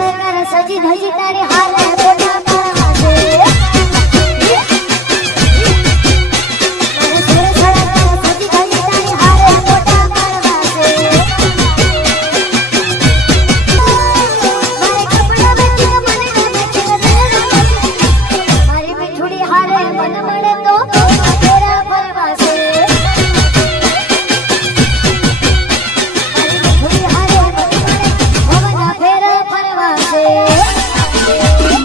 સળકાર સજી ધજી તારી હાલે ફોટા પાડવા છે Yeah.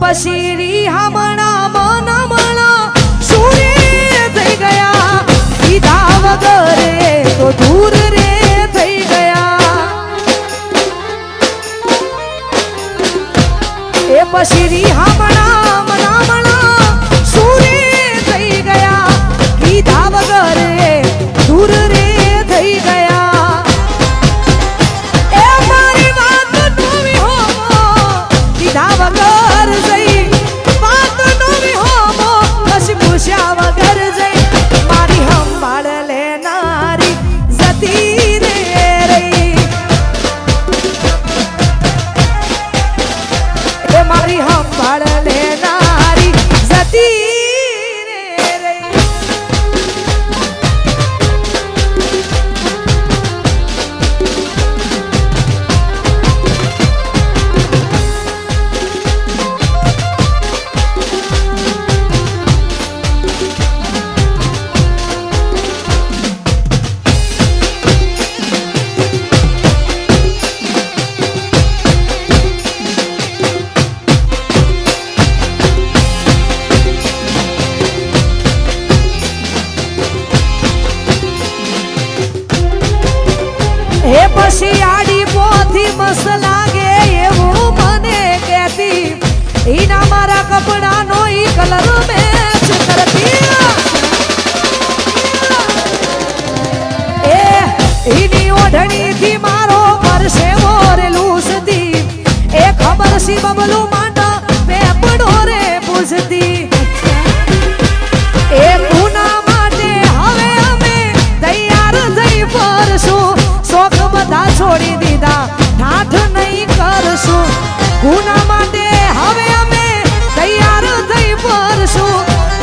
પછી રીહામણા મનમણા સુરે થઈ ગયા કીધા વગર તો દૂર રે થઈ ગયા એ પછી રીહામણા મનમણા સુરે થઈ ગયા કીધા વગર દૂર રે થઈ ગયા એ મારી વાત નોવી હો કીધા વગર જઈ વાત નોવી હો પછી પૂછ્યા વગર જઈ મારી સંભાળ લેનારી જતી રે રહી એ મારી સંભાળ લેનારી જતી રે રહી હે પછી આડી પોથી મસ લાગે એવું મને કહેતી ઈના મારા કપડાનો ઈ કલર મેચ કરતી એ ઈની ઓઢણીથી મારો પરસેવો રે લૂસતી એ ખબર સી બબલું માંડા પેપડો રે પૂછતી એ પૂના માટે હવે અમે તૈયાર થઈ ફરશું શોખ બધા છોડી દીધા ઠાઠ નહીં કરશું ગુના માટે હવે અમે તૈયાર થઈ ફરશું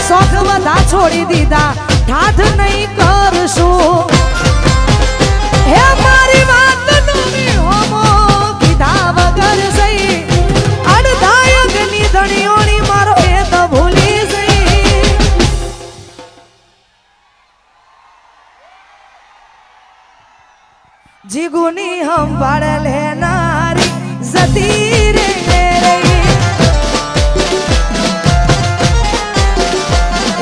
શોખ બધા છોડી દીધા ઠાઠ નહીં કરશું હે મારી વાત નોમી હોમો કીધા વગર જઈ અડધાયકની ધણીઓની મારો એ તો ભૂલી જઈ જીગુની સંભાળ લેનારી જતી રે રહી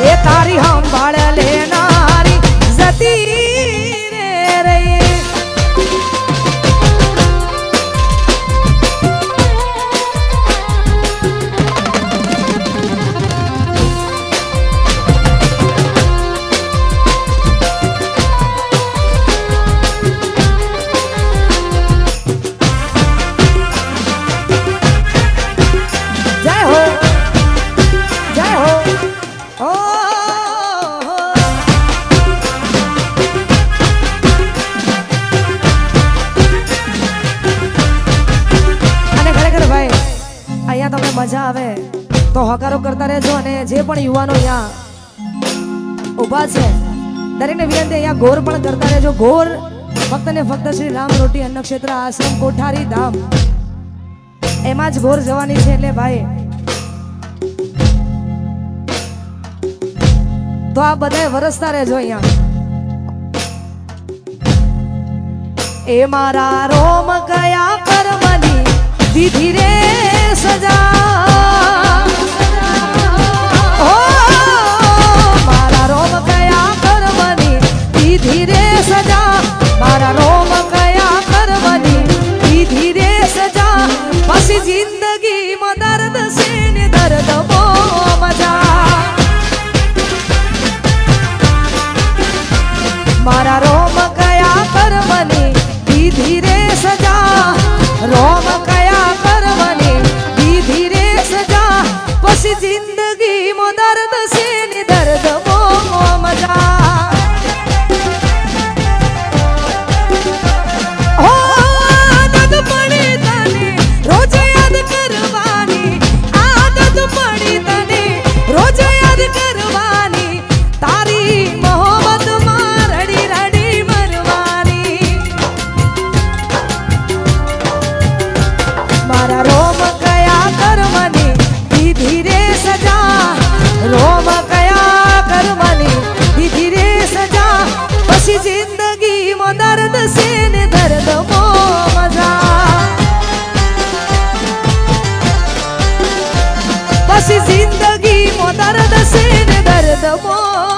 એ તારી સંભાળ લેનારી જતી રે રહી જય હો જય હો ઓ અને ખરેખર ભાઈ અહીંયા તમને મજા આવે તો હકારો કરતા રહેજો અને જે પણ યુવાનો અહીંયા ઊભા છે દરેકને વિનંતી અહીંયા ગોર પણ કરતા રહેજો ગોર ફક્ત ને ફક્ત શ્રી રામ રોટી અન્ન ક્ષેત્ર આશ્રમ કોઠારી ધામ એમાં જ ગોર જવાની છે એટલે ભાઈ તો આ બધાય વરસતા રહેજો અહીંયા એ મારા રોમ ગયા કર્મની દીધી રે સજા ઓ મારા રોમ ગયા કર્મની દીધી રે સજા મારા રોમ ગયા કર્મની દીધી રે સજા પછી જિંદગીમાં દર્દ છે ને દર્દ બહુ મજા મારા રોમ કયા કર્મની દીધી રે સજા રોમ કયા કર્મની દીધી રે સજા પછી જિંદગીમાં દર્દ છે ને દર્દ બહુ મજા હો આદત પડી તને રોજ યાદ કરવાની આદત પડી તને રોજ યાદ કરવાની તારી મોહબ્બતમાં રડી રડી મરવાની મારા રોમ કયા કર્મની દીધી રે સજા રોમ કદમો